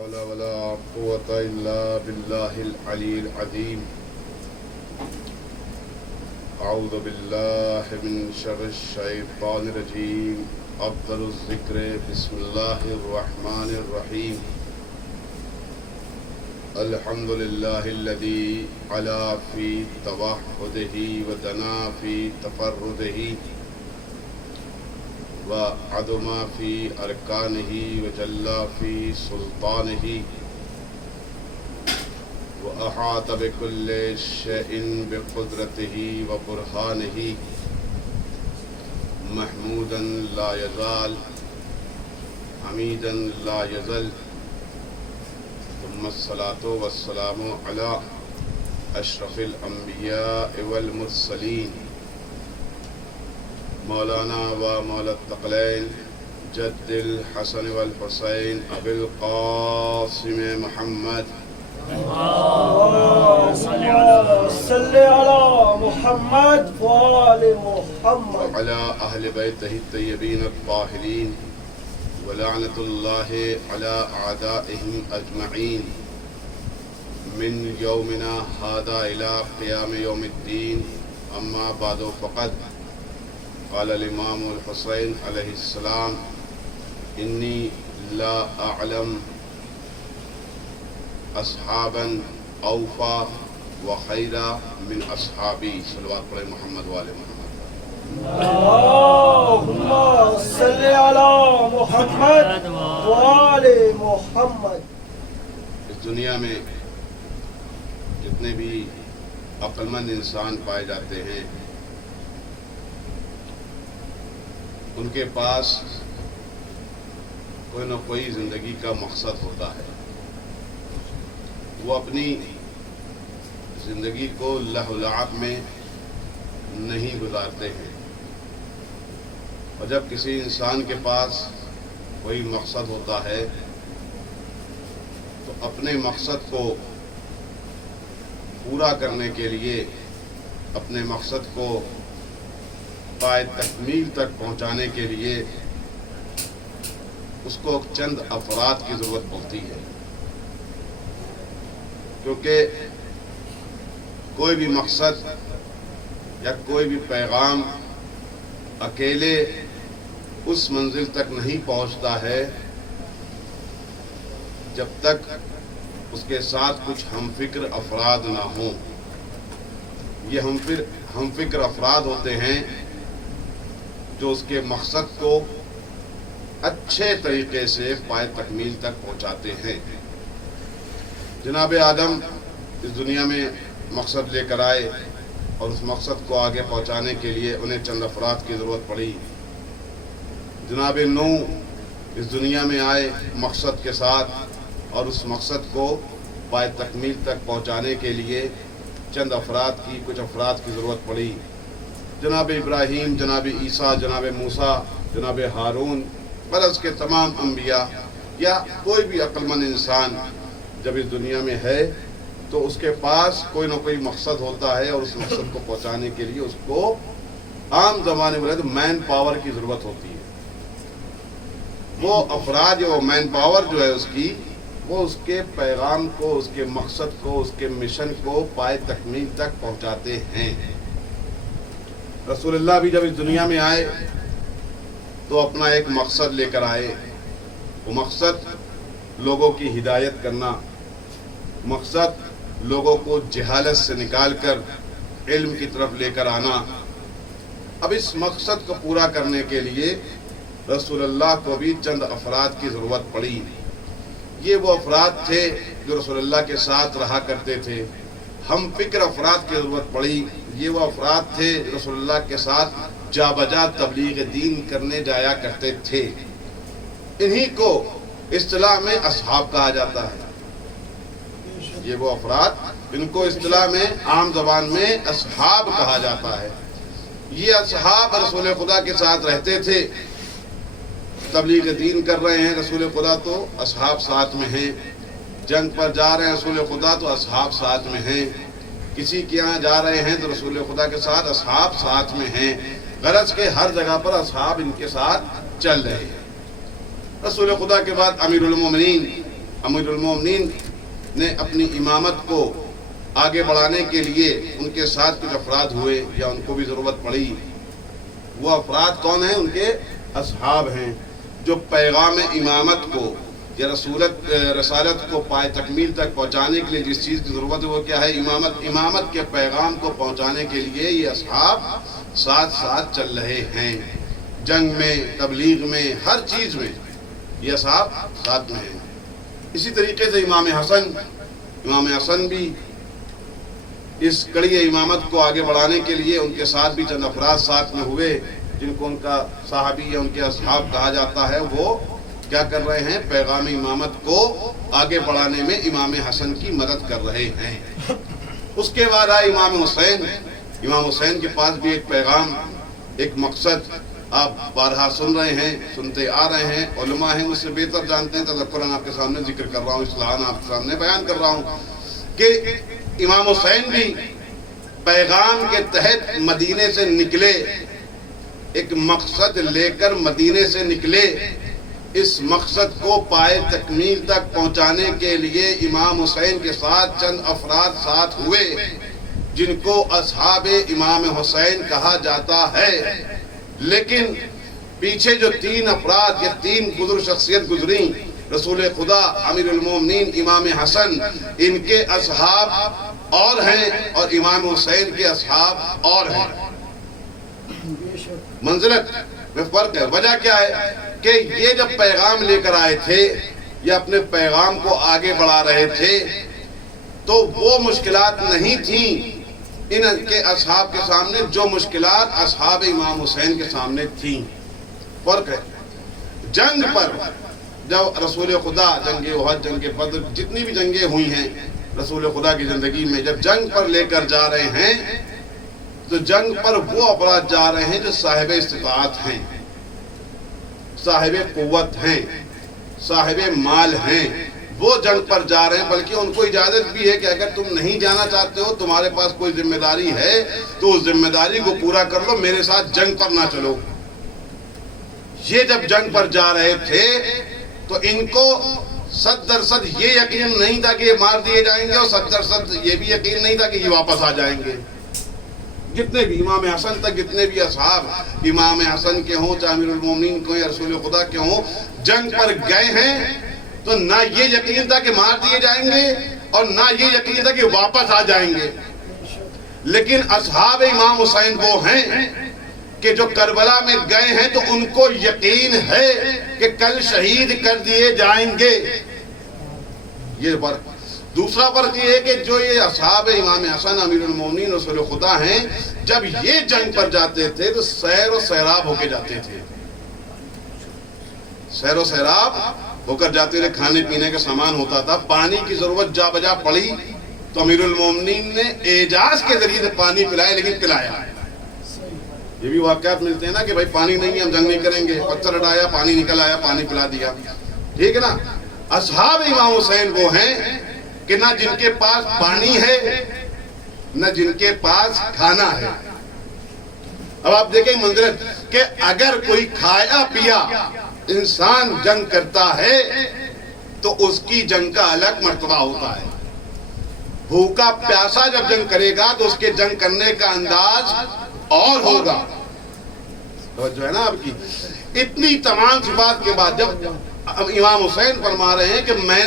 حول ولا قوة إلا بالله العلي العظيم. أعوذ بالله من شر الشيطان الرجيم. أفضل الذكر بسم الله الرحمن الرحيم. الحمد لله الذي علا في توحده ودنا في تفرده وعظم في أركانه وجل في سلطانه وأحاط بكل شيء بقدرته وبرهانه محمودا لا يزال حميدا لا يزل ثم الصلاة والسلام على أشرف الأنبياء والمرسلين مولانا ومولا الثقلين جد الحسن والحسين أبي القاسم محمد صل على محمد وآل محمد وعلى أهل بيته الطيبين الطاهرين ولعنة الله على أعدائهم أجمعين من يومنا هذا إلى قيام يوم الدين. أما بعد فقد قال الإمام الحسين عليه السلام إني لا أعلم أصحابا أوفى وخيرا من أصحابي. صلوات پڑھیں محمد وآل محمد. اللهم صل على محمد وآل محمد. اس دنیا میں جتنے بھی عقل مند انسان پائے جاتے ہیں ان کے پاس کوئی نہ کوئی زندگی کا مقصد ہوتا ہے. وہ اپنی زندگی کو لہو لعب میں نہیں گزارتے ہیں، اور جب کسی انسان کے پاس کوئی مقصد ہوتا ہے تو اپنے مقصد کو پورا کرنے کے لیے، اپنے مقصد کو پائے تکمیل تک پہنچانے کے لیے اس کو چند افراد کی ضرورت پڑتی ہے، کیونکہ کوئی بھی مقصد یا کوئی بھی پیغام اکیلے اس منزل تک نہیں پہنچتا ہے جب تک اس کے ساتھ کچھ ہم فکر افراد نہ ہوں. یہ ہم فکر افراد ہوتے ہیں جو اس کے مقصد کو اچھے طریقے سے پائے تکمیل تک پہنچاتے ہیں. جناب آدم اس دنیا میں مقصد لے کر آئے اور اس مقصد کو آگے پہنچانے کے لیے انہیں چند افراد کی ضرورت پڑی. جناب نوح اس دنیا میں آئے مقصد کے ساتھ اور اس مقصد کو پائے تکمیل تک پہنچانے کے لیے چند افراد کی، کچھ افراد کی ضرورت پڑی. جناب ابراہیم، جناب عیسیٰ، جناب موسیٰ، جناب ہارون، غرض کے تمام انبیاء یا کوئی بھی عقل مند انسان جب اس دنیا میں ہے تو اس کے پاس کوئی نہ کوئی مقصد ہوتا ہے، اور اس مقصد کو پہنچانے کے لیے اس کو عام زمانے میں مین پاور کی ضرورت ہوتی ہے. وہ افراد جو مین پاور جو ہے اس کی، وہ اس کے پیغام کو، اس کے مقصد کو، اس کے مشن کو پائے تکمیل تک پہنچاتے ہیں. رسول اللہ بھی جب اس دنیا میں آئے تو اپنا ایک مقصد لے کر آئے. وہ مقصد لوگوں کی ہدایت کرنا، مقصد لوگوں کو جہالت سے نکال کر علم کی طرف لے کر آنا. اب اس مقصد کو پورا کرنے کے لیے رسول اللہ کو بھی چند افراد کی ضرورت پڑی. یہ وہ افراد تھے جو رسول اللہ کے ساتھ رہا کرتے تھے. ہم فکر افراد کی ضرورت پڑی. یہ وہ افراد تھے رسول اللہ کے ساتھ جا بجا تبلیغ دین کرنے جایا کرتے تھے. انہی کو اصطلاح میں اصحاب کہا جاتا ہے. یہ وہ افراد جن کو اصطلاح میں عام زبان میں اصحاب کہا جاتا ہے. یہ اصحاب رسول خدا کے ساتھ رہتے تھے، تبلیغ دین کر رہے ہیں رسول خدا تو اصحاب ساتھ میں ہیں، جنگ پر جا رہے ہیں رسول خدا تو اصحاب ساتھ میں ہیں، کسی کے یہاں جا رہے ہیں تو رسول خدا کے ساتھ اصحاب ساتھ میں ہیں. غرض کے ہر جگہ پر اصحاب ان کے ساتھ چل رہے ہیں. رسول خدا کے بعد امیر المومنین امیر المومنین نے اپنی امامت کو آگے بڑھانے کے لیے ان کے ساتھ کچھ افراد ہوئے یا ان کو بھی ضرورت پڑی. وہ افراد کون ہیں؟ ان کے اصحاب ہیں جو پیغام امامت کو یا رسالت کو پائے تکمیل تک پہنچانے کے لیے جس چیز کی ضرورت ہے وہ کیا ہے؟ امامت کے پیغام کو پہنچانے کے لیے یہ اصحاب ساتھ ساتھ چل رہے ہیں. جنگ میں، تبلیغ میں، ہر چیز میں یہ اصحاب ساتھ میں ہیں. اسی طریقے سے امام حسن بھی اس کڑی امامت کو آگے بڑھانے کے لیے ان کے ساتھ بھی چند افراد ساتھ میں ہوئے جن کو ان کا صحابی یا ان کے اصحاب کہا جاتا ہے. وہ کیا کر رہے ہیں؟ پیغام امامت کو آگے بڑھانے میں امام حسن کی مدد کر رہے ہیں. اس کے بعد آئے امام حسین کے پاس بھی ایک پیغام، ایک مقصد آپ بارہا سن رہے ہیں، سنتے آ رہے ہیں. علماء ہیں، مجھ سے بہتر جانتے ہیں، تذکراً آپ کے سامنے ذکر کر رہا ہوں، اصلاحاً آپ کے سامنے بیان کر رہا ہوں کہ امام حسین بھی پیغام کے تحت مدینے سے نکلے، ایک مقصد لے کر مدینے سے نکلے. اس مقصد کو پائے تکمیل تک پہنچانے کے لیے امام حسین کے ساتھ چند افراد ساتھ ہوئے جن کو اصحاب امام حسین کہا جاتا ہے. لیکن پیچھے جو 3 افراد یا 3 بزرگ شخصیت گزری، رسول خدا، امیر المومنین، امام حسن، ان کے اصحاب اور ہیں اور امام حسین کے اصحاب اور ہیں. منزلت میں فرق ہے. وجہ کیا ہے کہ یہ جب پیغام لے کر آئے تھے یا اپنے پیغام کو آگے بڑھا رہے تھے تو وہ مشکلات نہیں تھیں ان کے اصحاب کے سامنے جو مشکلات اصحاب امام حسین کے سامنے تھیں. فرق ہے. جنگ پر جب رسول خدا، جنگ احد، جنگ بدر، جتنی بھی جنگیں ہوئی ہیں رسول خدا کی زندگی میں، جب جنگ پر لے کر جا رہے ہیں تو جنگ پر وہ افراد جا رہے ہیں جو صاحب استطاعت ہیں، صاحب قوت ہیں، صاحب مال ہیں. وہ جنگ پر جا رہے ہیں، بلکہ ان کو اجازت بھی ہے کہ اگر تم نہیں جانا چاہتے ہو، تمہارے پاس کوئی ذمہ داری ہے تو اس ذمہ داری کو پورا کر لو، میرے ساتھ جنگ پر نہ چلو. یہ جب جنگ پر جا رہے تھے تو ان کو 100% یہ یقین نہیں تھا کہ یہ مار دیے جائیں گے اور 100% یہ بھی یقین نہیں تھا کہ یہ واپس آ جائیں گے. جتنے بھی امام حسن تک جتنے بھی اصحاب امام حسن کے ہوں، چاہے امیر المومنین کے ہوں یا رسول خدا کے ہوں، جنگ پر گئے ہیں تو نہ یہ یقین تھا کہ مار دیے جائیں گے اور نہ یہ یقین تھا کہ واپس آ جائیں گے. لیکن اصحاب امام حسین وہ ہیں کہ جو کربلا میں گئے ہیں تو ان کو یقین ہے کہ کل شہید کر دیے جائیں گے. یہ فرق. دوسرا فرق یہ ہے کہ جو یہ اصحاب امام حسن، امیر المومنین، رسول خدا ہیں، جب یہ جنگ پر جاتے تھے تو سیر و سیراب ہو کے جاتے تھے. سیر و سیراب ہو کر جاتے تھے. کھانے پینے کا سامان ہوتا تھا. پانی کی ضرورت جا بجا پڑی تو امیر المومنین نے اعجاز کے ذریعے سے پانی پلایا، لیکن پلایا. یہ بھی واقعات ملتے ہیں نا کہ بھائی پانی نہیں ہے، ہم جنگ نہیں کریں گے، پتھر ہٹایا، پانی نکل آیا، پانی پلا دیا. ٹھیک ہے نا. اصحاب امام حسین وہ ہیں کہ نہ جن کے پاس پانی ہے نہ جن کے پاس کھانا ہے. اب آپ دیکھیں منظر کہ اگر کوئی کھایا پیا انسان جنگ کرتا ہے تو اس کی جنگ کا الگ مرتبہ ہوتا ہے. بھوکا پیاسا جب جنگ کرے گا تو اس کے جنگ کرنے کا انداز اور ہوگا. جو ہے نا آپ کی اتنی تمام صفات کے بعد جب امام حسین فرما رہے ہیں کہ میں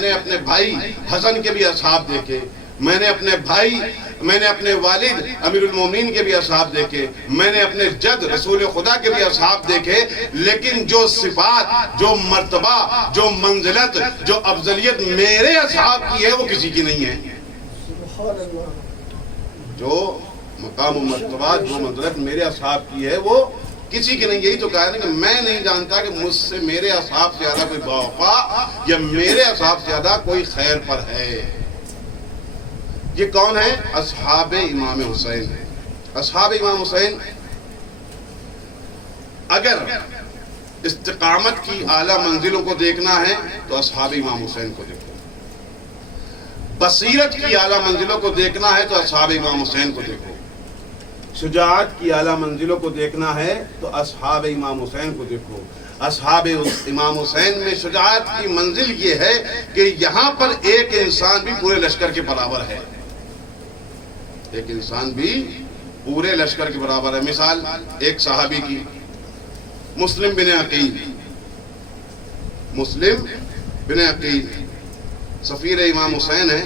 نے اپنے بھائی حسن کے بھی اصحاب دیکھے، میں نے اپنے والد امیر المومنین کے بھی اصحاب دیکھے، میں نے اپنے جد رسول خدا کے بھی اصحاب دیکھے، لیکن جو صفات، جو مرتبہ، جو منزلت، جو افضلیت میرے اصحاب کی ہے وہ کسی کی نہیں ہے. جو مقام و مرتبہ، جو منزلت میرے اصحاب کی ہے وہ کسی کی نہیں. یہی تو کہا ہے کہ میں نہیں جانتا کہ مجھ سے میرے اصحاب سے زیادہ کوئی باوفا یا میرے اصحاب سے زیادہ کوئی خیر پر ہے. یہ کون ہے؟ اصحاب امام حسین. اصحاب امام حسین اگر استقامت کی اعلیٰ منزلوں کو دیکھنا ہے تو اصحاب امام حسین کو دیکھو. بصیرت کی اعلیٰ منزلوں کو دیکھنا ہے تو اصحاب امام حسین کو دیکھو. شجاعت کی اعلیٰ منزلوں کو دیکھنا ہے تو اصحاب امام حسین کو دیکھو. اصحاب امام حسین میں شجاعت کی منزل یہ ہے کہ یہاں پر ایک انسان بھی پورے لشکر کے برابر ہے، ایک انسان بھی پورے لشکر کے برابر ہے۔ مثال ایک صحابی کی، مسلم بن عقیل، مسلم بن عقیل سفیر امام حسین ہیں،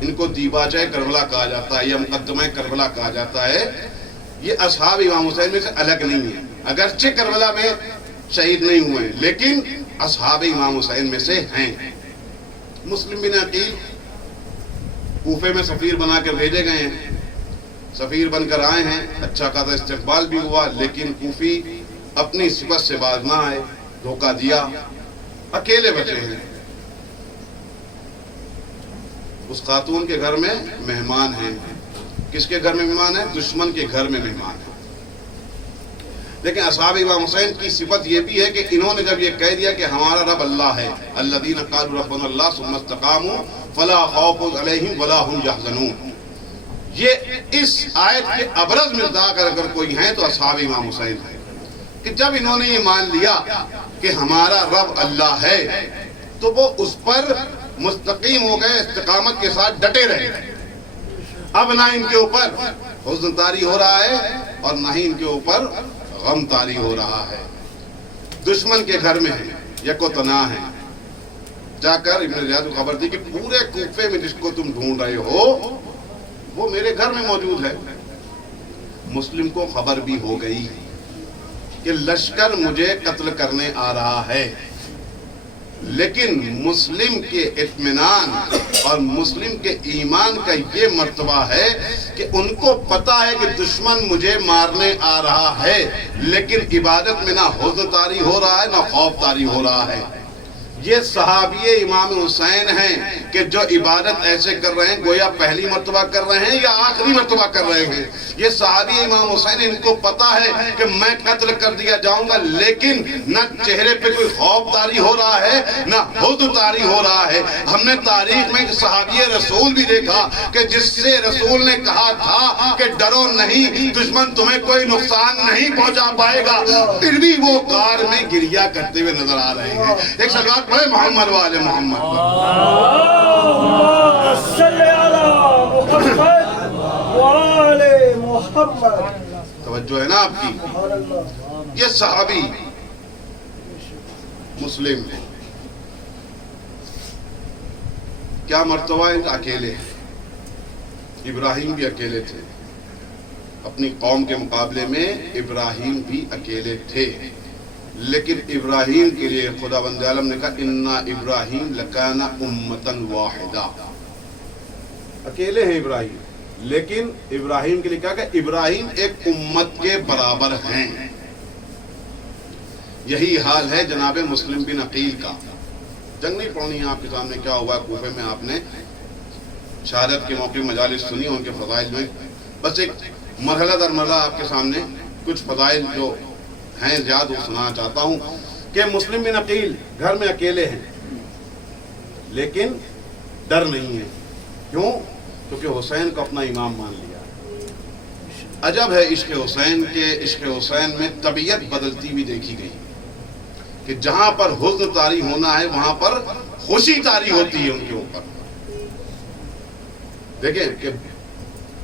ان کو دیباجہ کربلا کہا جاتا ہے یا مقدمہ کربلا کہا جاتا ہے۔ یہ اصحاب امام حسین میں سے الگ نہیں ہے، اگرچہ کربلا میں شہید نہیں ہوئے لیکن اصحاب امام حسین میں سے ہیں۔ مسلم بن عقیل کوفے میں سفیر بنا کر بھیجے گئے ہیں، سفیر بن کر آئے ہیں، اچھا خاصا استقبال بھی ہوا، لیکن کوفی اپنی صفت سے باز نہ آئے، دھوکہ دیا، اکیلے بچے ہیں۔ اس خاتون کے گھر میں مہمان ہیں۔ کس کے گھر میں مہمان ہیں؟ دشمن کے گھر میں مہمان ہیں۔ لیکن اصحاب امام حسین کی صفت یہ بھی ہے کہ انہوں نے جب یہ کہہ دیا کہ ہمارا رب اللہ ہے، الذین قالوا ربنا اللہ ثم استقاموا فلا خوف علیہم ولا هم یحزنون، یہ اس آیت کے ابرز مصداق اگر کوئی ہیں تو اصحاب امام حسین ہیں کہ جب انہوں نے یہ مان لیا کہ ہمارا رب اللہ ہے تو وہ اس پر مستقیم ہو گئے، استقامت کے ساتھ ڈٹے رہے۔ اب نہ ان کے اوپر حزن طاری ہو رہا ہے اور نہ ہی ان کے اوپر غم طاری ہو رہا ہے۔ دشمن کے گھر میں ہیں، یکو تنہا ہیں۔ جا کر ابن زیاد کو خبر دی کہ پورے کوفے میں جس کو تم ڈھونڈ رہے ہو وہ میرے گھر میں موجود ہے۔ مسلم کو خبر بھی ہو گئی کہ لشکر مجھے قتل کرنے آ رہا ہے، لیکن مسلم کے اطمینان اور مسلم کے ایمان کا یہ مرتبہ ہے کہ ان کو پتا ہے کہ دشمن مجھے مارنے آ رہا ہے، لیکن عبادت میں نہ حزن طاری ہو رہا ہے نہ خوف طاری ہو رہا ہے۔ یہ صحابی امام حسین ہیں کہ جو عبادت ایسے کر رہے ہیں گویا پہلی مرتبہ کر رہے ہیں یا آخری مرتبہ کر رہے ہیں۔ یہ صحابی امام حسین، ان کو پتا ہے کہ میں قتل کر دیا جاؤں گا، لیکن نہ چہرے پہ کوئی خوف طاری ہو رہا ہے نہ حزن طاری ہو رہا ہے۔ ہم نے تاریخ میں صحابی رسول بھی دیکھا کہ جس سے رسول نے کہا تھا کہ ڈرو نہیں، دشمن تمہیں کوئی نقصان نہیں پہنچا پائے گا، پھر بھی وہ غار میں گریہ کرتے ہوئے نظر آ رہے ہیں۔ ایک سلوات پڑھے محمد والے محمد، صلی علی محمد وآل محمد۔ توجہ ہے نا آپ کی؟ سبحان اللہ۔ یہ صحابی مسلم ہے، کیا مرتبہ ہے؟ اکیلے ہیں۔ ابراہیم بھی اکیلے تھے، اپنی قوم کے مقابلے میں ابراہیم بھی اکیلے تھے، لیکن ابراہیم کے لیے خدا بند عالم نے کہا اِنَّا ابراہیم لَكَانَ أُمَّةً وَاحِدَةً۔ اکیلے ہیں ابراہیم، لیکن ابراہیم کے لیے کہا کہ ابراہیم ایک امت کے برابر ہیں۔ یہی حال ہے جناب مسلم بن عقیل کا۔ جنگ نہیں پڑھنی ہے آپ کے سامنے، کیا ہوا کوفے میں آپ نے شہادت کے موقع مجالس سنی، ان کے فضائل میں بس ایک مرحلہ در مرحلہ آپ کے سامنے کچھ فضائل جو ہیں زیادہ وہ سنانا چاہتا ہوں کہ مسلم بن عقیل گھر میں اکیلے ہیں لیکن ڈر نہیں ہے۔ کیوں؟ کیونکہ حسین کو اپنا امام مان لیا۔ عجب ہے عشق حسین کے، عشق حسین میں طبیعت بدلتی بھی دیکھی گئی کہ جہاں پر حزن طاری ہونا ہے وہاں پر خوشی طاری ہوتی ہے ان کے اوپر۔ دیکھیں کہ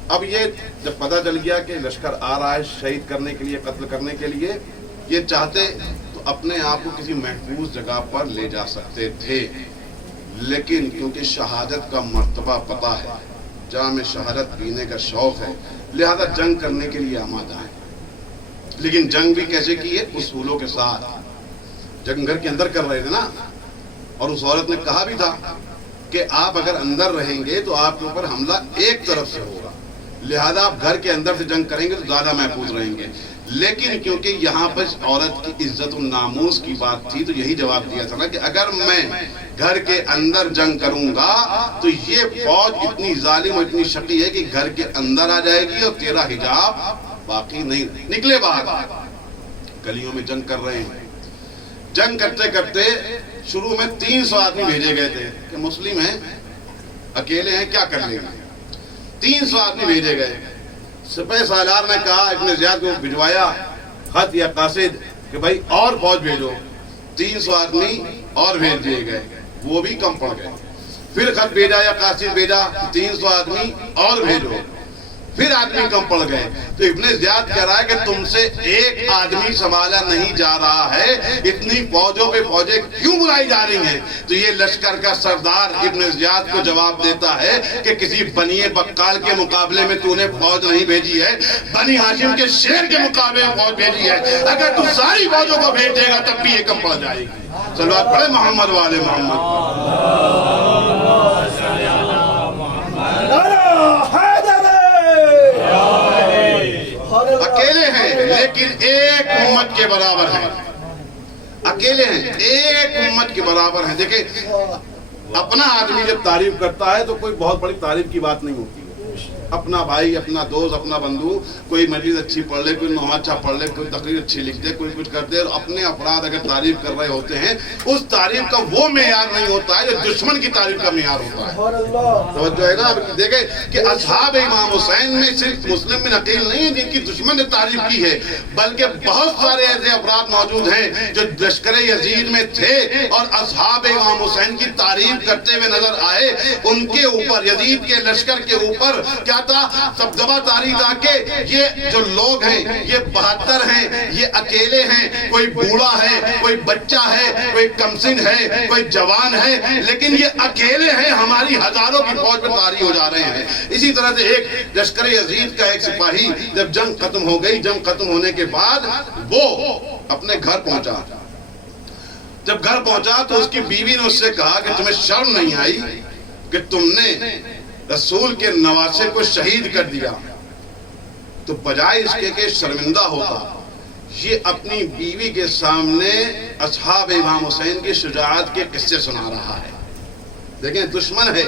اب یہ جب پتہ چل گیا کہ لشکر آ رہا ہے شہید کرنے کے لیے، قتل کرنے کے لیے، یہ چاہتے تو اپنے آپ کو کسی محفوظ جگہ پر لے جا سکتے تھے، لیکن کیونکہ شہادت کا مرتبہ پتہ ہے، جام شہادت پینے کا شوق ہے، لہذا جنگ کرنے کے لیے آمادہ ہے۔ لیکن جنگ بھی کیسے کی ہے؟ اصولوں کے ساتھ۔ جنگ گھر کے اندر کر رہے تھے نا، اور اس عورت نے کہا بھی تھا کہ آپ اگر اندر رہیں گے تو آپ کے اوپر حملہ ایک طرف سے ہوگا، لہذا آپ گھر کے اندر سے جنگ کریں گے تو زیادہ محفوظ رہیں گے۔ لیکن کیونکہ یہاں پر عورت کی عزت و ناموس کی بات تھی تو یہی جواب دیا تھا نا کہ اگر میں گھر کے اندر جنگ کروں گا تو یہ فوج اتنی ظالم اور اتنی شقی ہے کہ گھر کے اندر آ جائے گی اور تیرا حجاب باقی نہیں نکلے باہر۔ گلیوں میں جنگ کر رہے ہیں، جنگ کرتے کرتے شروع میں 300 آدمی بھیجے گئے تھے کہ مسلم ہیں، اکیلے ہیں، کیا کر لیں گے۔ 300 آدمی بھیجے گئے۔ سپہ سالار نے کہا ابن زیاد کو بھجوایا خط یا قاصد کہ بھائی اور فوج بھیجو، 300 آدمی اور بھیج دیے گئے، وہ بھی کم پڑ گئے۔ پھر خط بھیجا یا قاصد بھیجا 300 آدمی اور بھیجو، پھر آدمی کم پڑ گئے۔ تو ابن زیاد کہہ رہا ہے کہ تم سے ایک آدمی سنبھالا نہیں جا رہا ہے، اتنی فوجوں پہ فوجیں کیوں بلائی جا رہی ہیں؟ تو یہ لشکر کا سردار ابن زیاد کو جواب دیتا ہے کہ کسی بنی بقال کے مقابلے میں تو نے فوج نہیں بھیجی ہے، بنی ہاشم کے شیر کے مقابلے میں فوج بھیجی ہے۔ اگر تو ساری فوجوں کو بھیج دے گا تب بھی یہ کم پڑ جائے گی۔ صلوات پڑھے محمد والے محمد اکیلے ہیں لیکن ایک امت کے برابر ہیں، اکیلے ہیں ایک امت کے برابر ہیں۔ دیکھیں اپنا آدمی جب تعریف کرتا ہے تو کوئی بہت بڑی تعریف کی بات نہیں ہوتی ہے۔ اپنا بھائی، اپنا دوست، اپنا بندو، کوئی مجلس اچھی پڑھ لے، کوئی نوحہ اچھا پڑھ لے، کوئی تقریر اچھی لکھ دے، کوئی کچھ کر دے، اور اپنے افراد اگر تعریف کر رہے ہوتے ہیں اس تعریف کا وہ معیار نہیں ہوتا ہے جو دشمن کی تعریف کا معیار ہوتا ہے۔ توجہ ہے نا؟ دیکھیں کہ اصحاب امام حسین میں صرف مسلم میں نقیل نہیں ہے جن کی دشمن نے تعریف کی ہے، بلکہ بہت سارے ایسے افراد موجود ہیں جو لشکر یزید میں تھے اور اصحاب امام حسین کی تعریف کرتے ہوئے نظر آئے۔ ان کے اوپر، یزید کے لشکر کے اوپر کیا تھا؟ دبدبہ طاری تھا کہ یہ جو لوگ ہیں یہ 72 ہیں، یہ اکیلے ہیں، کوئی بوڑھا ہے، کوئی بچہ ہے، کوئی کمسن ہے، کوئی جوان ہے، لیکن یہ اکیلے ہیں، ہماری ہزاروں کی فوج پر طاری ہو جا رہے ہیں۔ اسی طرح سے ایک لشکر یزید کا ایک سپاہی جب جنگ ختم ہو گئی، جنگ ختم ہونے کے بعد وہ اپنے گھر پہنچا۔ جب گھر پہنچا تو اس کی بیوی نے اس سے کہا کہ تمہیں شرم نہیں آئی کہ تم نے رسول کے نواسے کو شہید کر دیا؟ تو بجائے اس کے کہ شرمندہ ہوتا، یہ اپنی بیوی کے سامنے اصحاب امام حسین کی شجاعت کے قصے سنا رہا ہے۔ دیکھیں دشمن ہے،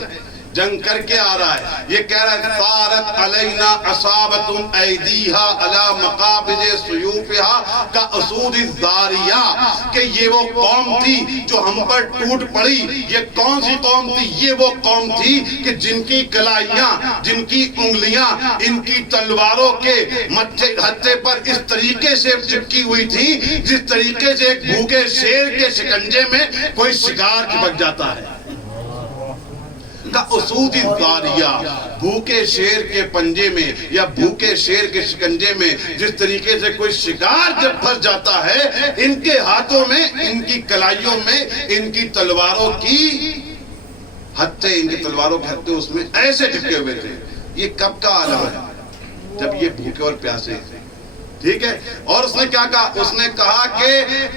جنگ کر کے آ رہا ہے، یہ کہہ رہا ہے طارت علینا اصابتم ایدیہا علی مقابض سیوفہا کا اسود الداریہ، کہ یہ وہ قوم تھی جو ہم پر ٹوٹ پڑی۔ یہ کون سی قوم تھی؟ یہ وہ قوم تھی کہ جن کی کلائیاں، جن کی انگلیاں ان کی تلواروں کے ہتھے پر اس طریقے سے چپکی ہوئی تھی جس طریقے سے ایک بھوکے شیر کے شکنجے میں کوئی شکار چپک جاتا ہے۔ کا اسود الداریہ، بھوکے شیر کے پنجے میں یا بھوکے شیر کے شکنجے میں جس طریقے سے کوئی شکار جب پھنس جاتا ہے، ان کے ہاتھوں میں، ان کی کلائیوں میں، ان کی تلواروں کی ہتھے، ان کی تلواروں کے ہتھے اس میں ایسے چپکے ہوئے تھے۔ یہ کب کا عالم ہے؟ جب یہ بھوکے اور پیاسے تھے، ٹھیک ہے۔ اور اس نے کیا کہا؟ اس نے کہا کہ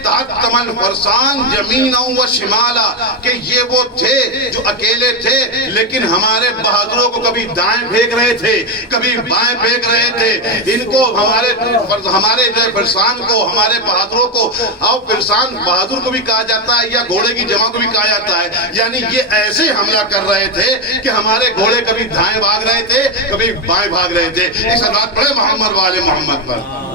تحطم الفرسان یمینا و شمالا، کہ یہ وہ تھے جو اکیلے تھے لیکن ہمارے بہادروں کو کبھی دائیں پھینک رہے تھے، کبھی بائیں پھینک رہے تھے۔ ان کو ہمارے جو فرسان کو، ہمارے بہادروں کو، اور فرسان بہادر کو بھی کہا جاتا ہے یا گھوڑے کی جمع کو بھی کہا جاتا ہے، یعنی یہ ایسے حملہ کر رہے تھے کہ ہمارے گھوڑے کبھی دائیں بھاگ رہے تھے، کبھی بائیں بھاگ رہے تھے۔ اس بات پڑھے محمد والے محمد پر۔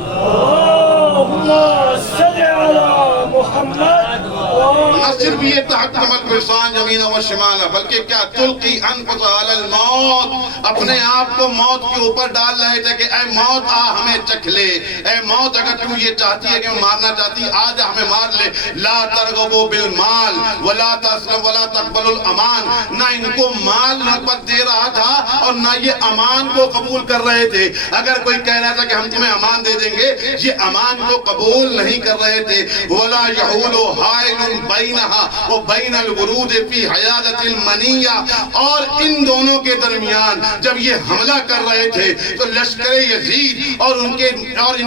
نہ صرف یہ تحطم الفرسان یمینا و شمالا، بلکہ کیا تلقی انفس علی الموت، اپنے آپ کو موت کے اوپر ڈال رہے تھے کہ اے موت آ ہمیں چکھ لے، اے موت اگر تو یہ چاہتی ہے کہ مارنا چاہتی آ جا ہمیں مار لے۔ لا ترغبوا بالمال ولا تسلم ولا تقبل الامان، نہ ان کو مال رغبت دے رہا تھا اور نہ یہ امان کو قبول کر رہے تھے۔ اگر کوئی کہہ رہا تھا کہ ہم تمہیں امان دے دیں گے، یہ امان کو قبول نہیں کر رہے تھے۔ ولا يحول حائل بینہا وبین الورود فی حیادت المنیہ، اور ان دونوں کے درمیان جب یہ حملہ کر رہے تھے تو لشکر یزید اور ان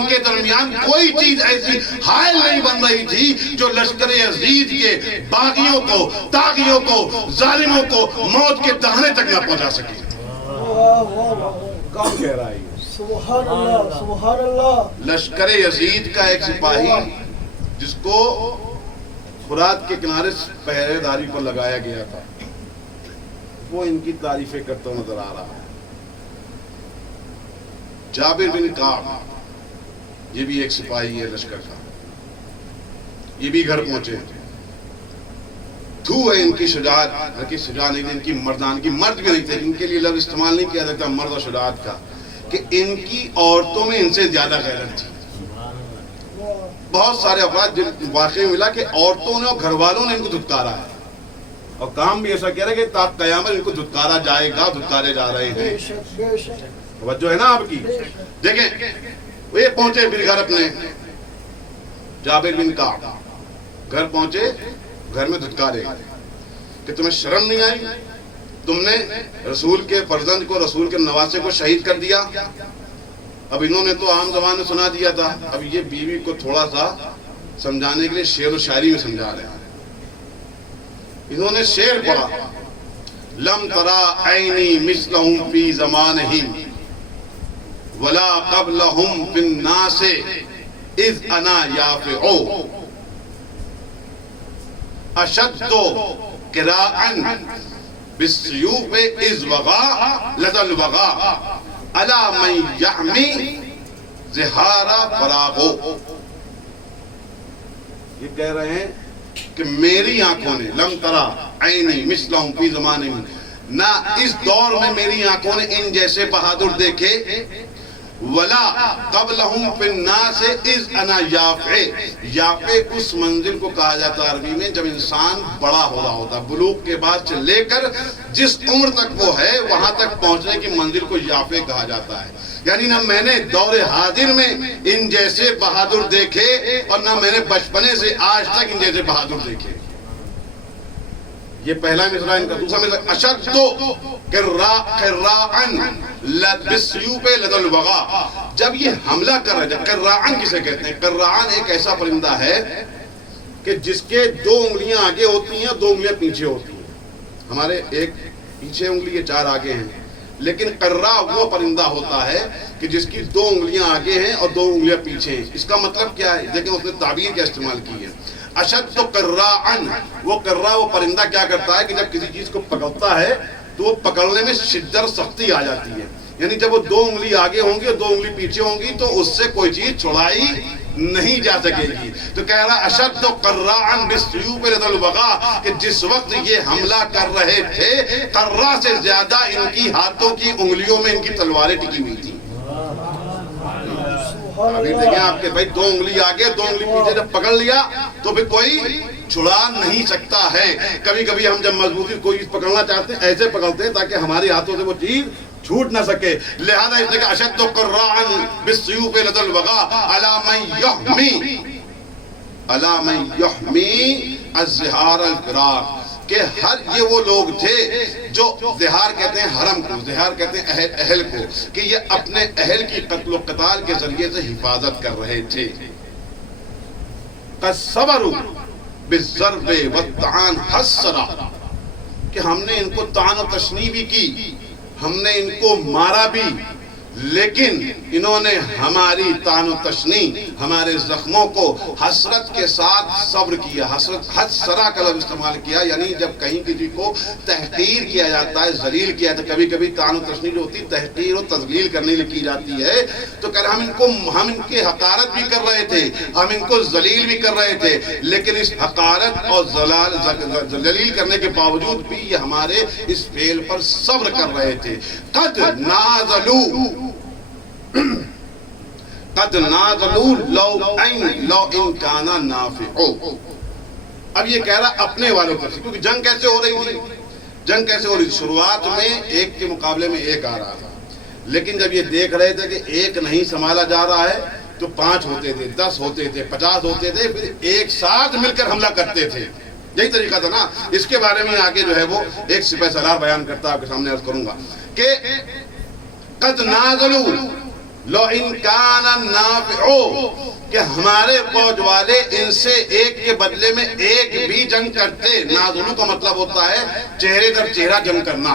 کے درمیان کوئی چیز ایسی حائل نہیں بن رہی تھی جو لشکر یزید کے باغیوں کو، طاغیوں کو، ظالموں کو موت کے دہانے تک نہ پہنچا سکے۔ کون کہہ رہا ہے؟ سبحان اللہ، سبحان اللہ۔ لشکر یزید کا ایک سپاہی جس کو فرات کے کنارے پہرے داری پر لگایا گیا تھا، وہ ان کی تعریفیں کرتا نظر آ رہا ہے۔ جابر بن کعب، یہ بھی ایک سپاہی ہے لشکر کا، یہ بھی گھر پہنچے۔ ہے ان کی شجاعت، حالانکہ شجاعت نہیں تھی، ان کی مردانگی، مرد بھی نہیں تھے، ان کے لیے لفظ استعمال نہیں کیا جاتا مرد و شجاعت کا، کہ ان کی عورتوں میں ان سے زیادہ غیرت تھی، بہت سارے افراد جن واقعی ملا کہ عورتوں نے اور گھر والوں نے ان کو دھتکارا ہے، اور کام بھی ایسا کہہ رہا ہے کہ تا قیامت ان کو دھتکارا جائے گا، دھتکارے جا رہے ہیں۔ بے شک بے شک توجہ ہے نا آپ کی؟ دیکھیں وہ یہ پہنچے پھر گھر اپنے، جابر بن کعب گھر پہنچے، گھر میں دھتکارے کہ تمہیں شرم نہیں آئی؟ تم نے رسول کے فرزند کو، رسول کے نواسے کو شہید کر دیا۔ اب انہوں نے تو عام زبان میں سنا دیا تھا، اب یہ بیوی کو تھوڑا سا سمجھانے کے لیے شعر و شاعری میں سمجھا رہے ہیں۔ انہوں نے شعر پڑھا، لم ترا عینی مثلہم فی زمانہم ولا قبلہم فی الناس اذ انا یافع اشد قراءً بالسیوف اذ وغا لدى الوغا الا من یحمی زہارا فراغو۔ یہ کہہ رہے ہیں کہ میری آنکھوں نے، لم ترا عینی مثلہم فی زمانہم، نہ اس دور میں میری آنکھوں نے ان جیسے بہادر دیکھے، ولا قبلہم فی الناس اذ انا یافع، یافع اس منزل کو کہا جاتا ہے عربی میں جب انسان بڑا ہو رہا ہوتا ہے، بلوغ کے بعد سے لے کر جس عمر تک وہ ہے وہاں تک پہنچنے کی منزل کو یافع کہا جاتا ہے۔ یعنی نہ میں نے دور حاضر میں ان جیسے بہادر دیکھے اور نہ میں نے بچپنے سے آج تک ان جیسے بہادر دیکھے۔ یہ پہلا مصرع ان کا۔ دوسرا مصرع اشد قراءً بالسیوف لدى الوغا، جب یہ حملہ کر رہے ہیں، قراءً کسے کہتے ہیں؟ قراءً ایک ایسا پرندہ ہے کہ جس کے دو انگلیاں آگے ہوتی ہیں اور دو انگلیاں پیچھے ہوتی ہیں۔ ہمارے ایک پیچھے انگلی، یہ چار آگے ہیں، لیکن قراء وہ پرندہ ہوتا ہے کہ جس کی دو انگلیاں آگے ہیں اور دو انگلیاں پیچھے ہیں۔ اس کا مطلب کیا ہے؟ دیکھیں اس نے تعبیر کیا استعمال کی ہے، اشد قراءً، وہ قراء وہ پرندہ کیا کرتا ہے کہ جب کسی چیز کو پکڑتا ہے تو وہ پکڑنے میں شدت سختی آ جاتی ہے، یعنی جب وہ دو انگلی آگے ہوں گی اور دو انگلی پیچھے ہوں گی تو اس سے کوئی چیز چھڑائی نہیں جا سکے گی۔ تو کہہ رہا اشد قراءً بالسیوف لدى الوغا کہ جس وقت یہ حملہ کر رہے تھے قراء سے زیادہ ان کی ہاتھوں کی انگلیوں میں ان کی تلواریں ٹکی ہوئی تھی۔ ابھی دیکھیں آپ کے بھائی دو انگلی آگے دو انگلی پیچھے جب پکڑ لیا تو پھر کوئی چھڑا نہیں سکتا ہے۔ کبھی کبھی ہم جب مضبوطی کوئی چیز پکڑنا چاہتے ہیں ایسے پکڑتے ہیں تاکہ ہمارے ہاتھوں سے وہ چیز چھوٹ نہ سکے، لہذا اس نے کہا اشد قراءً بالسیوف لدى الوغا الا من یحمی الزہار الفراق، کہ یہ وہ لوگ تھے جو زہار کہتے ہیں حرم کو، زہار کہتے ہیں اہل کو، کہ یہ اپنے اہل کی قتل و قتال کے ذریعے سے حفاظت کر رہے تھے۔ قد صبروا بالضرب والطعن حسرا، کہ ہم نے ان کو طعن و تشنیع بھی کی، ہم نے ان کو مارا بھی، لیکن انہوں نے ہماری طعن و تشنیع، ہمارے زخموں کو حسرت کے ساتھ صبر کیا۔ حسرا کا لفظ استعمال کیا، یعنی جب کہیں کسی کو تحقیر کیا جاتا ہے، ذلیل کیا جاتا ہے، کبھی کبھی طعن و تشنیع جو ہوتی ہے تحقیر و تذلیل کرنے کی جاتی ہے، تو کہہ رہے ہم ان کی حقارت بھی کر رہے تھے، ہم ان کو ذلیل بھی کر رہے تھے، لیکن اس حقارت اور ذلیل کرنے کے باوجود بھی یہ ہمارے اس فعل پر صبر کر رہے تھے۔ قد نازلوا لو ان کانا نافعو، اب یہ کہہ رہا اپنے والوں پر سے، کیونکہ جنگ کیسے ہو رہی تھی؟ جنگ کیسے ہو رہی تھی؟ شروعات میں ایک کے مقابلے میں ایک آ رہا تھا، لیکن جب یہ دیکھ رہے تھے کہ ایک نہیں سنبھالا جا رہا ہے تو 5 ہوتے تھے، 10 ہوتے تھے، 50 ہوتے تھے، پھر ایک ساتھ مل کر حملہ کرتے تھے۔ یہی طریقہ تھا نا۔ اس کے بارے میں آگے جو ہے وہ ایک سپہ سالار بیان کرتا ہے، آپ کے سامنے عرض کروں گا کہ قد نازلوا لو ان کان نافعو، کہ ہمارے فوج والے ان سے ایک کے بدلے میں ایک بھی جنگ کرتے۔ نازلو کا مطلب ہوتا ہے چہرے در چہرہ جنگ کرنا،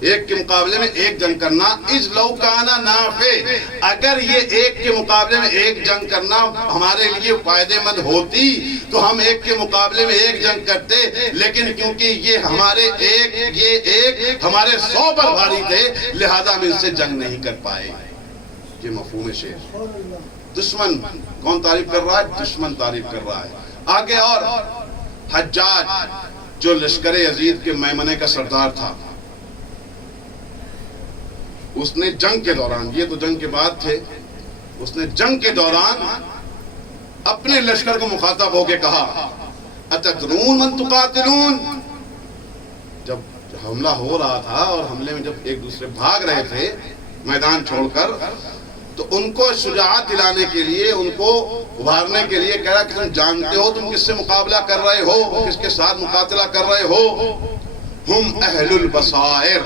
ایک کے مقابلے میں ایک جنگ کرنا۔ اذ لو کانا نافع، اگر یہ ایک کے مقابلے میں ایک جنگ کرنا ہمارے لیے فائدے مند ہوتی تو ہم ایک کے مقابلے میں ایک جنگ کرتے، لیکن کیونکہ یہ ہمارے ایک ہمارے 100 پر بھاری تھے، لہذا ہم ان سے جنگ نہیں کر پائے۔ یہ مفہوم شعر۔ دشمن کون تعریف کر رہا ہے؟ دشمن تعریف کر رہا ہے۔ آگے اور حجاج جو لشکر یزید کے میمنے کا سردار تھا، اس نے جنگ کے دوران، یہ تو جنگ کے بعد تھے، اس نے جنگ کے دوران اپنے لشکر کو مخاطب ہو کے کہا اتدرون من تقاتلون. جب حملہ ہو رہا تھا اور حملے میں جب ایک دوسرے بھاگ رہے تھے میدان چھوڑ کر، تو ان کو شجاعت دلانے کے لیے، ان کو ابھارنے کے لیے کہہ رہا کہ تم جانتے ہو تم کس سے مقابلہ کر رہے ہو، کس کے ساتھ مقاتلہ کر رہے ہو. ہم اہل البصائر،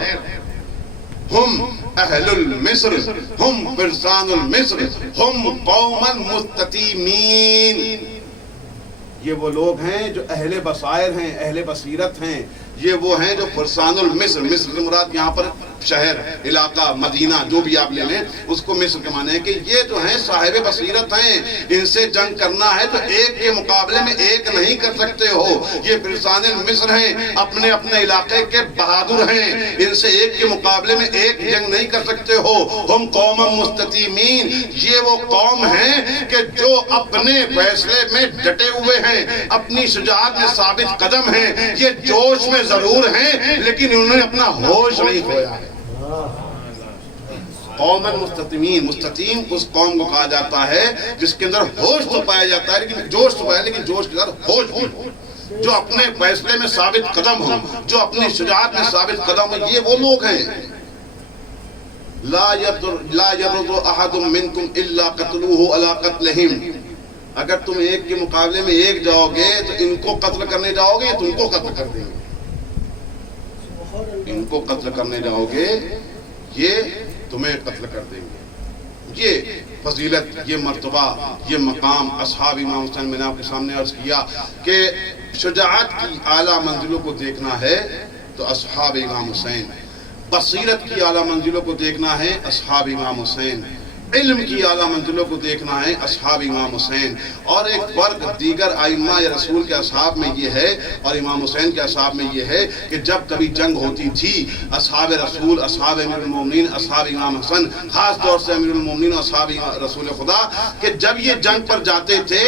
ہم اہل المصر، ہم فرسان المصر، ہم قوما مستتیمین. یہ وہ لوگ ہیں جو اہل بصائر ہیں، اہل بصیرت ہیں. یہ وہ ہیں جو فرسان المصر، مصر سے مراد یہاں پر شہر، علاقہ، مدینہ جو بھی آپ لے لیں اس کو مصر کے معنی ہے کہ یہ جو ہیں صاحب بصیرت ہیں. ان سے جنگ کرنا ہے تو ایک کے مقابلے میں ایک نہیں کر سکتے ہو. یہ فرسان المصر ہیں، اپنے اپنے علاقے کے بہادر ہیں. ان سے ایک کے مقابلے میں ایک جنگ نہیں کر سکتے ہو. ہم قوم مستتیمین، یہ وہ قوم ہیں کہ جو اپنے فیصلے میں ڈٹے ہوئے ہیں، اپنی شجاعت میں ثابت قدم ہیں. یہ جوش میں ضرور ہیں لیکن انہوں نے اپنا ہوش نہیں کھویا ہے. قوم مستتیمین، مستتیم اس قوم کو کہا جاتا ہے جس کے اندر ہوش تو پایا جاتا ہے لیکن جوش تو پایا، لیکن جوش کے اندر ہوش بھی ہو. جو اپنے فیصلے میں ثابت قدم ہوں، جو اپنی شجاعت میں ثابت قدم ہیں، یہ وہ لوگ ہیں. لا يرد احد منکم الا قتلوه على قتلهم. اگر تم ایک کے مقابلے میں ایک جاؤ گے تو ان کو قتل کرنے جاؤ گے، تم کو قتل کر دیں گے. ان کو قتل کرنے جاؤ گے، یہ تمہیں قتل کر دیں گے. یہ فضیلت، یہ مرتبہ، یہ مقام اصحاب امام حسین، میں نے آپ کے سامنے عرض کیا کہ شجاعت کی اعلیٰ منزلوں کو دیکھنا ہے تو اصحاب امام حسین، بصیرت کی اعلیٰ منزلوں کو دیکھنا ہے اصحاب امام حسین، علم کی اعلیٰ منزلوں کو دیکھنا ہے اصحاب امام حسین. اور ایک فرق دیگر ائمہ یا رسول کے اصحاب میں یہ ہے اور امام حسین کے اصحاب میں یہ ہے کہ جب کبھی جنگ ہوتی تھی، اصحاب رسول، اصحاب امیر المومنین، اصحاب امام حسن، خاص طور سے امیر المومنین و اصحاب رسول خدا، کہ جب یہ جنگ پر جاتے تھے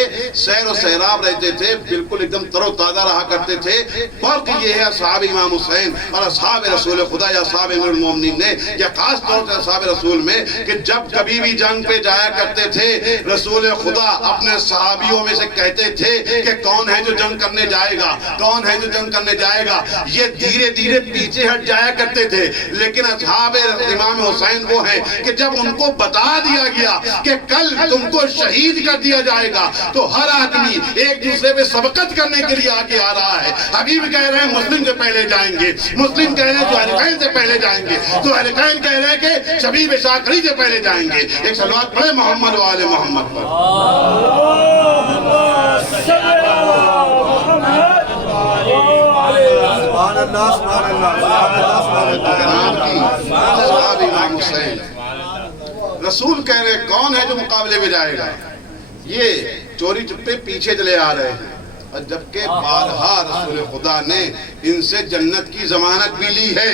سیر و سیراب رہتے تھے، بالکل ایک دم تر و تازہ رہا کرتے تھے. فرق یہ ہے اصحاب امام حسین اور اصحاب رسول خدا یا اصحاب امیر المومنین نے، یا خاص طور سے اصحاب رسول میں، کہ جب کبھی بھی جنگ پہ جایا کرتے تھے رسول خدا اپنے صحابیوں میں سے کہتے تھے کہ کون ہے جو جنگ کرنے جائے گا، کون ہے جو جنگ کرنے جائے گا. یہ دھیرے دھیرے پیچھے ہٹ جایا کرتے تھے. لیکن اصحاب امام حسین وہ ہیں کہ جب ان کو بتا دیا گیا کہ کل تم کو شہید کر دیا جائے گا تو ہر آدمی ایک دوسرے پہ سبقت کرنے کے لیے آگے آ رہا ہے. حبیب کہہ رہے ہیں مسلم سے پہلے جائیں گے، مسلم کہہ رہے ہیں زہرقین سے پہلے جائیں گے، زہرقین کہہ رہے ہیں کہ شبیب شاکری سے پہلے جائیں گے. ایک صلوات پڑھے محمد و آل محمد پر. صحابہ امام حسین، رسول کہہ رہے کون ہے جو مقابلے میں جائے گا. یہ چوری چپے پیچھے چلے آ رہے ہیں، اور جبکہ بارہا رسول خدا نے ان سے جنت کی ضمانت بھی لی ہے.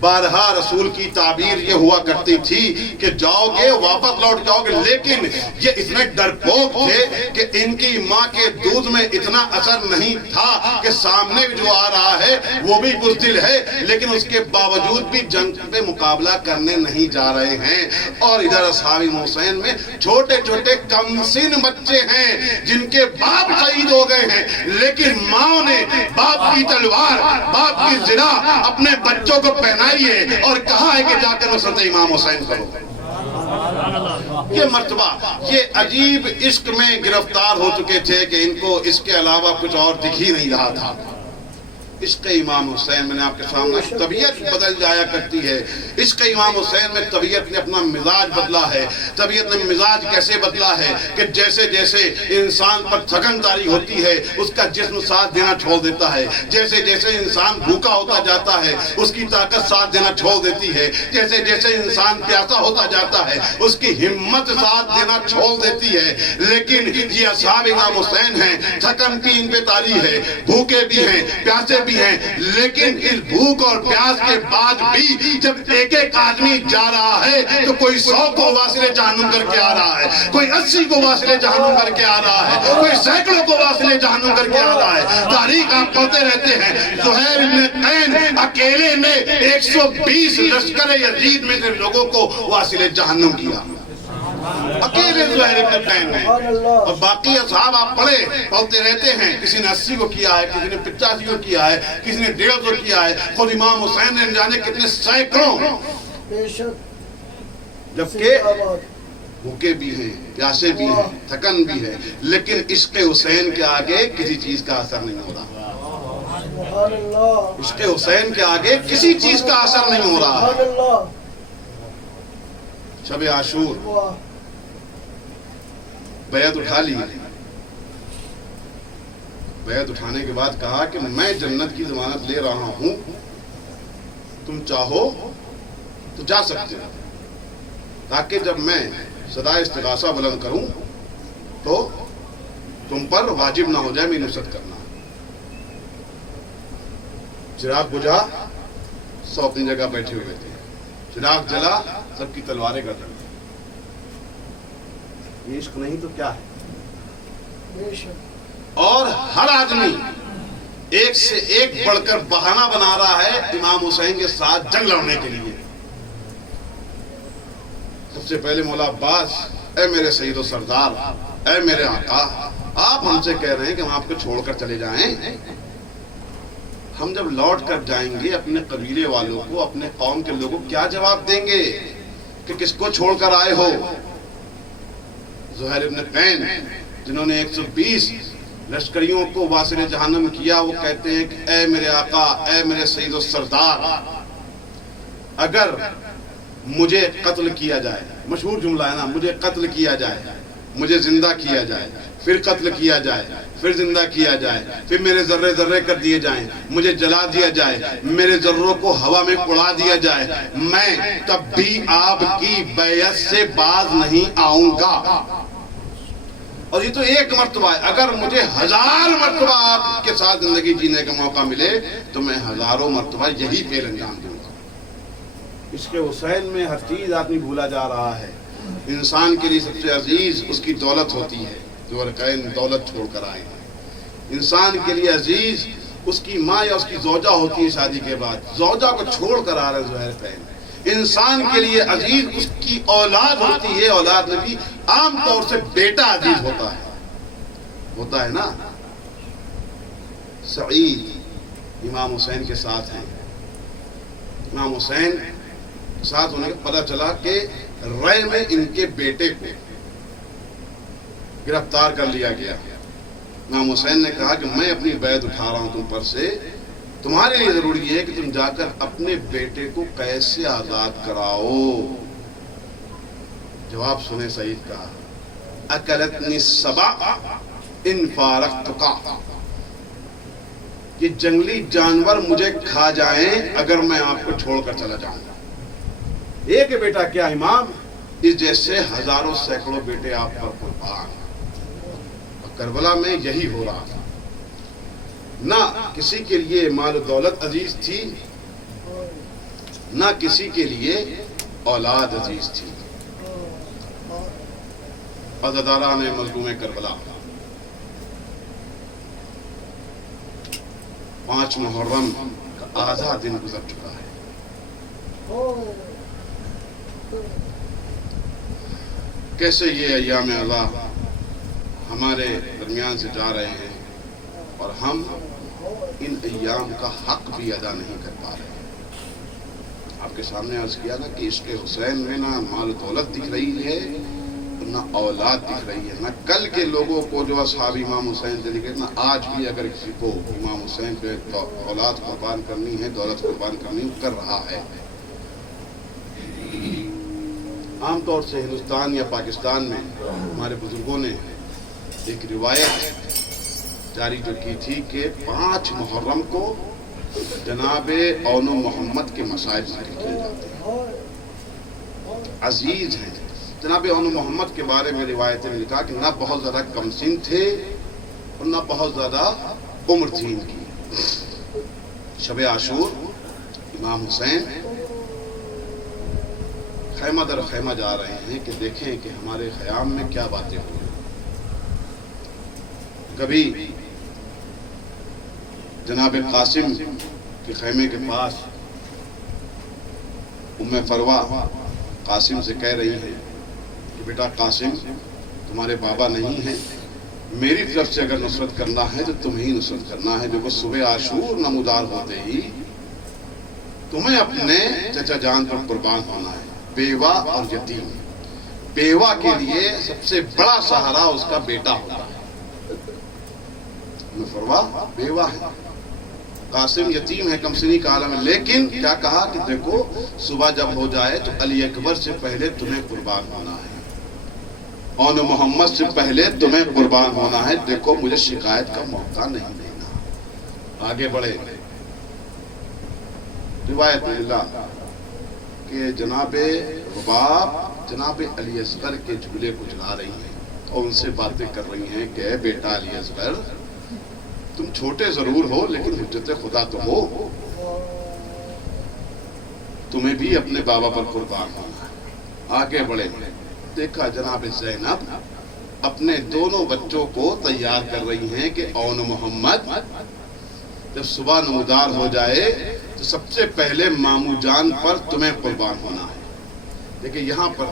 بارہا رسول کی تعبیر یہ ہوا کرتی تھی کہ جاؤ گے واپس لوٹ جاؤ گے. لیکن یہ اتنے ڈرپوک تھے کہ ان کی ماں کے دودھ میں اتنا اثر نہیں تھا کہ سامنے جو آ رہا ہے وہ بھی بزدل ہے، لیکن اس کے باوجود بھی جنگ پہ مقابلہ کرنے نہیں جا رہے ہیں. اور ادھر اصحاب حسین میں چھوٹے چھوٹے کم سن بچے ہیں جن کے باپ شہید ہو گئے ہیں، لیکن ماں نے باپ کی تلوار، باپ کی زرہ اپنے بچوں کو پہنا اور کہا ہے کہ جا کر نصرت امام حسین کرو. یہ مرتبہ، یہ عجیب عشق میں گرفتار ہو چکے تھے کہ ان کو اس کے علاوہ کچھ اور دکھ ہی نہیں رہا تھا. عشق امام حسین، میں نے آپ کے سامنے، طبیعت بدل جایا کرتی ہے. عشق امام حسین میں طبیعت نے اپنا مزاج بدلا ہے. طبیعت نے مزاج کیسے بدلا ہے کہ جیسے جیسے انسان پر تھکن طاری ہوتی ہے اس کا جسم ساتھ دینا چھوڑ دیتا ہے. جیسے جیسے انسان بھوکا ہوتا جاتا ہے اس کی طاقت ساتھ دینا چھوڑ دیتی ہے. جیسے جیسے انسان پیاسا ہوتا جاتا ہے اس کی ہمت ساتھ دینا چھوڑ دیتی ہے. لیکن یہ اصحاب امام حسین ہیں، تھکن بھی ان پہ طاری ہے، بھوکے بھی ہیں، پیاسے بھی ہیں، لیکن اس بھوک اور پیاس کے بعد بھی جب ایک ایک آدمی جا رہا ہے تو کوئی 100 کو واصل جہنم کر کے آ رہا ہے، کوئی 80 کو واصل جہنم کر کے آ رہا ہے، کوئی سینکڑوں کو واصل جہنم کر کے آ رہا ہے. تاریخ آپ پڑھتے رہتے ہیں، زہیر بن قین اکیلے نے 120 لشکر یزید میں سے لوگوں کو واصل جہنم کیا. اکیلے زہیر ابن قین نے. اور باقی اصحاب آپ پڑھتے رہتے ہیں. کسی نے 80 کو کیا ہے, کسی نے 85 کو کیا ہے, کسی نے 150 کو کیا ہے. خود امام حسین نے جانے کتنے سینکڑوں. جبکہ بھوکے بھی ہیں, پیاسے بھی ہیں, تھکن بھی ہے, لیکن عشق حسین کے آگے کسی چیز کا اثر نہیں ہو رہا. عشق حسین کے آگے کسی چیز کا اثر نہیں ہو رہا. شب عاشور بیعت اٹھا لی. بیعت اٹھانے کے بعد کہا کہ میں جنت کی ضمانت لے رہا ہوں, تم چاہو تو جا سکتے ہو, تاکہ جب میں صدا استغاثہ بلند کروں تو تم پر واجب نہ ہو جائے میری نصرت کرنا. چراغ بجھا, سب اپنی جگہ بیٹھے ہوئے تھے. چراغ جلا, سب کی تلواریں گردن. یہ عشق نہیں تو کیا ہے؟ اور ہر آدمی ایک سے ایک بڑھ کر بہانہ بنا رہا ہے امام حسین کے ساتھ جنگ لڑنے کے لیے. سب سے پہلے مولا عباس, اے میرے سید و سردار, اے میرے آقا, آپ ہم سے کہہ رہے ہیں کہ ہم آپ کو چھوڑ کر چلے جائیں. ہم جب لوٹ کر جائیں گے اپنے قبیلے والوں کو, اپنے قوم کے لوگوں کو کیا جواب دیں گے کہ کس کو چھوڑ کر آئے ہو؟ زہیر ابن قین جنہوں نے 120 لشکریوں کو واصل جہنم کیا, وہ کہتے ہیں کہ اے میرے آقا, اے میرے سید و سردار, اگر مجھے قتل کیا جائے, مشہور جملہ ہے نا, مجھے قتل کیا جائے, مجھے زندہ کیا جائے, پھر قتل کیا جائے, پھر زندہ کیا جائے, پھر میرے ذرے ذرے کر دیے جائیں, مجھے جلا دیا جائے, میرے ذروں کو ہوا میں اڑا دیا جائے, میں تب بھی آپ کی بیعت سے باز نہیں آؤں گا. اور یہ تو ایک مرتبہ ہے, اگر مجھے 1000 مرتبہ آپ کے ساتھ زندگی جینے کا موقع ملے تو میں 1000 مرتبہ یہی فعل انجام دوں گا. عشق حسین میں ہر چیز آدمی بھولا جا رہا ہے. انسان کے لیے سب سے عزیز اس کی دولت ہوتی ہے, جو ارکین دولت چھوڑ کر آئے ہیں. انسان کے لیے عزیز اس کی ماں یا اس کی زوجہ ہوتی ہے شادی کے بعد, زوجہ کو چھوڑ کر آ رہے ہیں زہیر قین. انسان کے لیے عزیز اس کی اولاد ہوتی ہے, اولاد میں بھی عام طور سے بیٹا عزیز ہوتا ہے نا. سعید امام حسین کے ساتھ ہیں. امام حسین ساتھ ہونے کا پتہ چلا کہ رے میں ان کے بیٹے کو گرفتار کر لیا گیا. امام حسین نے کہا کہ میں اپنی بیعت اٹھا رہا ہوں تم پر سے, تمہارے لیے ضروری ہے کہ تم جا کر اپنے بیٹے کو کیسے آزاد کراؤ. جواب سنے سعید کا, اکلتنی السبع ان فارقتک, یہ جنگلی جانور مجھے کھا جائیں اگر میں آپ کو چھوڑ کر چلا جاؤں گا. ایک بیٹا کیا امام, اس جیسے ہزاروں سینکڑوں بیٹے آپ پر قربان. کربلا میں یہی ہو رہا تھا. نہ کسی کے لیے مال و دولت عزیز تھی, نہ کسی کے لیے اولاد عزیز تھی. عزاداران مظلوم کربلا, 5 محرم کا آدھا دن گزر چکا ہے. کیسے یہ ایام اللہ ہمارے درمیان سے جا رہے ہیں اور ہم ان ایام کا حق بھی ادا نہیں کر پا رہے ہیں. آپ کے سامنے عرض کیا نا کہ عشق حسین میں نہ مال دولت دکھ رہی ہے, نہ اولاد دکھ رہی ہے. نہ کل کے لوگوں کو جو اصحاب امام حسین سے دکھے, نہ آج بھی اگر کسی کو امام حسین پہ اولاد قربان کرنی ہے, دولت قربان کرنی کر رہا ہے. عام طور سے ہندوستان یا پاکستان میں ہمارے بزرگوں نے ایک روایت جاری جو کی تھی کہ 5 محرم کو جناب اون محمد کے مصائب ذکر کیے جاتے ہیں, عزیز ہیں. جناب اون محمد کے بارے میں روایتیں میں لکھا کہ نہ بہت زیادہ کم سن تھے اور نہ بہت زیادہ عمر تھی ان کی. شب عاشور امام حسین خیمہ در خیمہ جا رہے ہیں کہ دیکھیں کہ ہمارے خیام میں کیا باتیں ہوئی. کبھی جناب قاسم کے خیمے کے پاس ام فروا قاسم سے کہہ رہی ہیں کہ بیٹا قاسم تمہارے بابا نہیں ہیں، میری طرف سے اگر نصرت کرنا ہے تو تمہیں نصرت کرنا ہے۔ دیکھو صبح عاشور نمودار ہوتے ہی تمہیں اپنے چچا جان پر قربان ہونا ہے۔ بیوہ اور یتیم، بیوہ کے لیے سب سے بڑا سہارا اس کا بیٹا ہوتا ہے۔ مفروا بیوہ ہے، قاسم یتیم ہے، کمسنی کا عالم ہے، لیکن کیا کہا کہ دیکھو صبح جب ہو جائے تو علی اکبر سے پہلے تمہیں قربان ہونا ہے، اون محمد سے پہلے تمہیں قربان ہونا ہے۔ دیکھو مجھے شکایت کا موقع نہیں دینا۔ آگے بڑھے، روایت اللہ کہ جناب رباب جناب علی اصغر کے جھولے کو چلا رہی ہیں اور ان سے باتیں کر رہی ہیں کہ اے بیٹا علی اصغر، تم چھوٹے ضرور ہو لیکن حجت خدا تو ہو، تمہیں بھی اپنے بابا پر قربان ہونا ہے۔ آگے بڑھے، دیکھا جناب زینب اپنے دونوں بچوں کو تیار کر رہی ہیں کہ اون محمد جب صبح نمودار ہو جائے تو سب سے پہلے مامو جان پر تمہیں قربان ہونا ہے۔ دیکھیں یہاں پر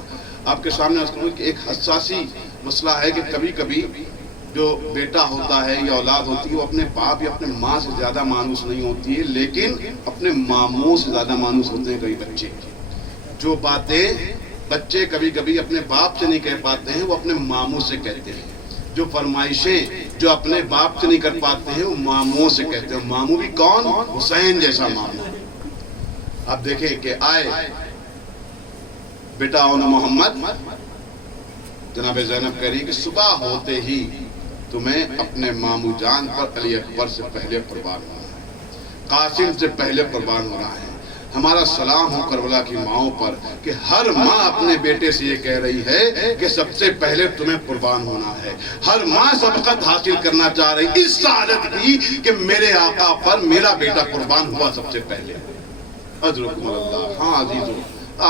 آپ کے سامنے ایک حساسی مسئلہ ہے کہ کبھی کبھی جو بیٹا ہوتا ہے یا اولاد ہوتی ہے وہ اپنے باپ یا اپنے ماں سے زیادہ مانوس نہیں ہوتی ہے، لیکن اپنے ماموں سے زیادہ مانوس ہوتے ہیں کئی بچے۔ جو باتیں بچے کبھی کبھی اپنے باپ سے نہیں کہہ پاتے ہیں وہ اپنے ماموں سے کہتے ہیں، جو فرمائشیں جو اپنے باپ سے نہیں کر پاتے ہیں وہ ماموں سے کہتے ہیں۔ ماموں بھی کون؟ حسین جیسا ماموں۔ اب دیکھیں کہ آئے بیٹا اون محمد، جناب زینب کہہ رہی کہ صبح ہوتے ہی تمہیں اپنے مامو جان پر علی اکبر سے پہلے قربان ہونا ہے، قاسم سے پہلے قربان ہونا ہے۔ ہمارا سلام ہو کربلا کی ماؤں پر کہ ہر ماں اپنے بیٹے سے یہ کہہ رہی ہے کہ سب سے پہلے تمہیں قربان ہونا ہے۔ ہر ماں سبقت حاصل کرنا چاہ رہی اس سعادت کی کہ میرے آقا پر میرا بیٹا قربان ہوا سب سے پہلے۔ اجرکم اللہ۔ ہاں عزیزو،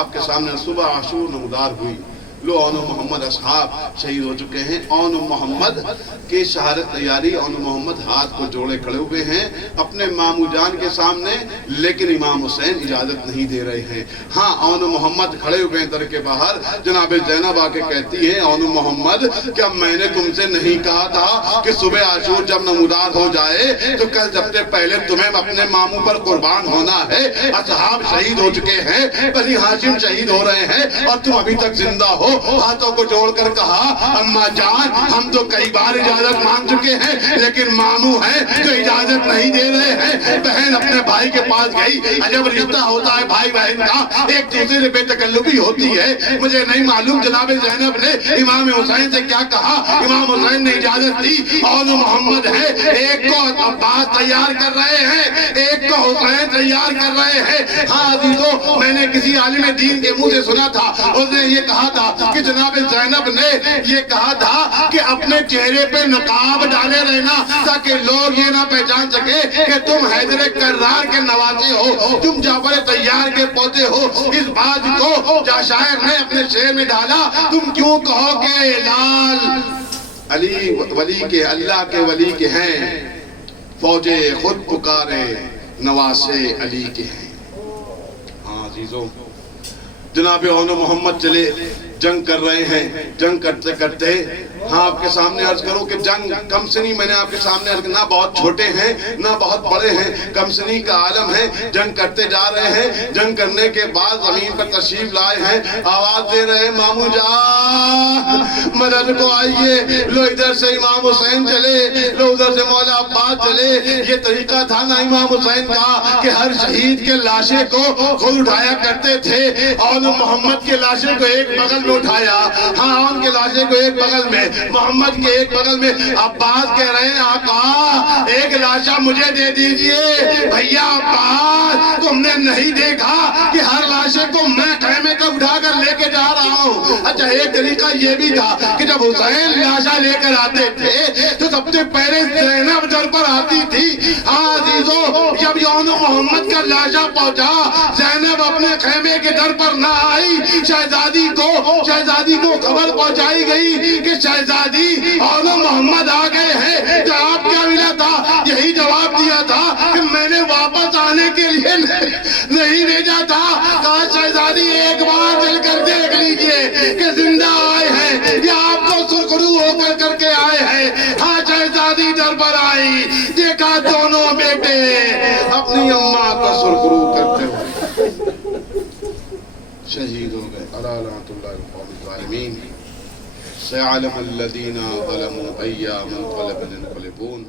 آپ کے سامنے صبح عاشور نمودار ہوئی، لو اون محمد اصحاب شہید ہو چکے ہیں۔ اون محمد کی شہادت تیاری، اون محمد ہاتھ کو جوڑے کھڑے ہوئے ہیں اپنے مامو جان کے سامنے، لیکن امام حسین اجازت نہیں دے رہے ہیں۔ ہاں اون محمد کھڑے ہوئے ہیں در کے باہر، جناب زینب آ کے کہتی ہے اون محمد کیا میں نے تم سے نہیں کہا تھا کہ صبح عاشور جب نمودار ہو جائے تو کل سب سے پہلے تمہیں اپنے ماموں پر قربان ہونا ہے؟ اصحاب شہید ہو چکے ہیں، بنی ہاشم شہید ہو رہے ہیں اور تم ابھی تک زندہ ہو۔ ہاتھوں کو جوڑ کر کہا اماں جان ہم تو کئی بار اجازت مانگ چکے ہیں لیکن ماموں ہیں جو اجازت نہیں دے رہے ہیں۔ بہن اپنے بھائی کے پاس گئی، عجب رشتہ ہوتا ہے بھائی بہن کا، ایک دوسرے سے بے تکلفی ہوتی ہے۔ مجھے نہیں معلوم جناب زینب نے امام حسین سے کیا کہا، امام حسین نے اجازت دی۔ اون محمد ہے، ایک کو عباس تیار کر رہے ہیں، ایک کو حسین تیار کر رہے ہیں۔ ہاں عزیزو، میں نے کسی عالم دین کے منہ سے سنا تھا، اس نے یہ کہا تھا کہ جناب زینب نے یہ کہا تھا کہ اپنے چہرے پہ نقاب ڈالے رہنا تاکہ لوگ یہ نہ پہچان سکے کہ تم حیدر کرار کے نواسے ہو، تم جعفر طیار کے پوتے ہو۔ اس بات کو جا شاعر نے اپنے شعر میں ڈالا، تم کیوں کہو کہ لال علی ولی کے اللہ کے ولی کے ہیں، فوجے خود پکارے نواسے علی کے ہیں۔ ہاں عزیزوں، جناب اون محمد چلے جنگ کر رہے ہیں، جنگ کرتے کرتے ہاں آپ کے سامنے عرض کروں کہ جنگ کم سنی، میں نے آپ کے سامنے عرض نہ بہت چھوٹے ہیں نہ بہت بڑے ہیں، کم سنی کا عالم ہے، جنگ کرتے جا رہے ہیں۔ جنگ کرنے کے بعد زمین پر تشریف لائے ہیں، آواز دے رہے ہیں مامو جان مدد کو آئیے۔ لو ادھر سے امام حسین چلے، لو ادھر سے مولا عباس چلے۔ یہ طریقہ تھا نا امام حسین کا کہ ہر شہید کے لاشے کو خود اٹھایا کرتے تھے۔ اور محمد کے لاشے کو ایک بغل میں اٹھایا، ہاں ان کے لاشے کو ایک بغل میں، محمد کے ایک بغل میں۔ عباس کہہ رہے ہیں آقا ایک لاشا مجھے دے دیجئے۔ بھیا عباس تم نے نہیں دیکھا کہ ہر لاشے کو میں خیمے کا اٹھا کر لے کے جا رہا ہوں؟ اچھا ایک طریقہ یہ بھی تھا کہ جب حسین لاشا لے کر آتے تھے تو سب سے پہلے زینب در پر آتی تھی۔ ہاں عزیزو، جب یون محمد کا لاشا پہنچا زینب اپنے خیمے کے در پر نہ آئی، شہزادی کو خبر پہنچائی گئی کہ شہزادی اون محمد آ گئے ہیں۔ جواب کیا ملا تھا؟ یہی جواب دیا تھا کہ میں نے واپس آنے کے لیے نہیں بھیجا تھا، کہا شہزادی ایک بار چل کر دیکھ لیجئے کہ زندہ آئے ہیں سرخرو کرتے ہوئے شہید ہو گئے. الا لعنۃ اللہ علی القوم الظالمین. سيعلم الذين ظلموا أيام منقلب ينقلبون.